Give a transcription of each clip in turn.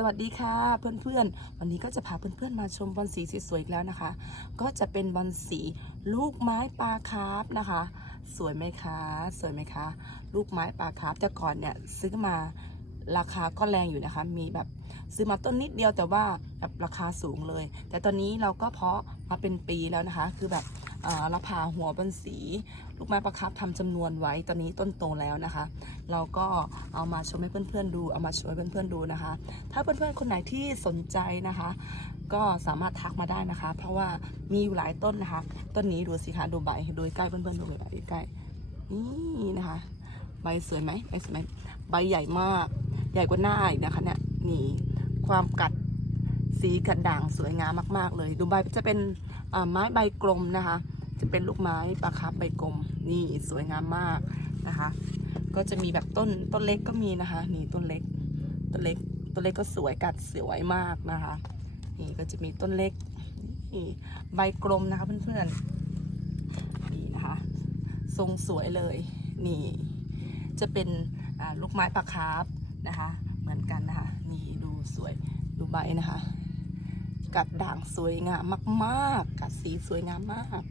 สวัสดีค่ะเพื่อนๆ วันนี้ก็จะพาเพื่อนๆมาชมบอลสีสวยๆอีกแล้วนะคะ ก็จะเป็นบอลสีลูกไม้ปลาคาร์ฟนะคะ สวยไหมคะสวยไหมคะ ลูกไม้ปลาคาร์ฟแต่ก่อนเนี่ยซื้อมาราคาก็แรงอยู่นะคะ มีแบบซื้อมาต้นนิดเดียวแต่ว่าแบบราคาสูงเลย แต่ตอนนี้เราก็เพาะมาเป็นปีแล้วนะคะ คือแบบ เอ่อเราผ่าหัวบอลสี ลูกไม้ปลาคร์ฟทำจำนวนไว้ตอนนี้ต้นโตแล้วนะคะ เราก็เอามาชมให้เพื่อนๆดูเอามาโชว์ให้เพื่อนๆดูนะคะ ถ้าเพื่อนๆคนไหนที่สนใจนะคะ ก็สามารถทักมาได้นะคะ เพราะว่ามีอยู่หลายต้นนะคะ ต้นนี้ดูสิคะดูใบดูใกล้เพื่อนๆดูใบใกล้นี่นะคะ ใบสวยไหมใบสวยไหมใบใหญ่มากใหญ่กว่าหน้าอีกนะคะเนี่ยนี่ความกัดสีกระด่างสวยงามมาก ๆ เลยดูใบจะเป็น ไม้ใบกลมนะคะ จะเป็นลูกไม้ปลาคับใบกลม นี่สวยงามมากนะคะ ก็จะมีแบบต้นต้นเล็กก็มีนะคะ นี่ต้นเล็กต้นเล็กต้นเล็กก็สวยกัดสวยมากนะคะ นี่ก็จะมีต้นเล็กนี่ใบกลมนะคะเพื่อนๆนี่นะคะ ทรงสวยเลยนี่จะเป็นอ่าลูกไม้ปลาคาร์ฟนะคะ เหมือนกันนะคะ นี่ดูสวยดูใบนะคะ กัดด่างสวยงามมาก ๆ กัดสีสวยงามมาก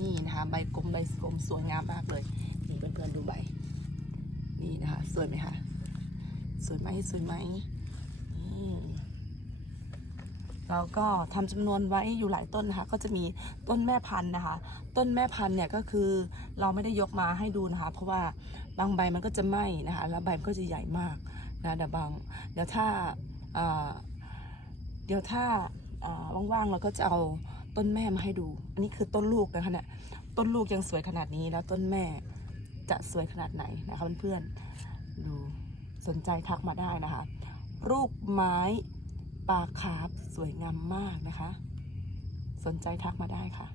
นี่นะคะใบกลมใบกลมสวยงามมากเลย นี่เพื่อนๆดูใบ นี่นะคะ สวยไหมคะ สวยไหมสวยไหมอืมเราก็ทำจำนวนไว้อยู่หลายต้นนะคะ ก็จะมีต้นแม่พันธุ์นะคะ ต้นแม่พันธุ์เนี่ยก็คือเราไม่ได้ยกมาให้ดูนะคะ เพราะว่าบางใบมันก็จะไหม้นะคะ แล้วใบมันก็จะใหญ่มากนะเดี๋ยวบางเดี๋ยวถ้าเดี๋ยวถ้า ว่างๆเราก็จะเอาต้นแม่มาให้ดู อันนี้คือต้นลูกนะคะเนี่ยต้นลูกยังสวยขนาดนี้แล้วต้นแม่จะสวยขนาดไหนนะคะเพื่อนๆดูสนใจทักมาได้นะคะรูปไม้ปลาคาร์ฟสวยงามมากนะคะ สนใจทักมาได้ค่ะ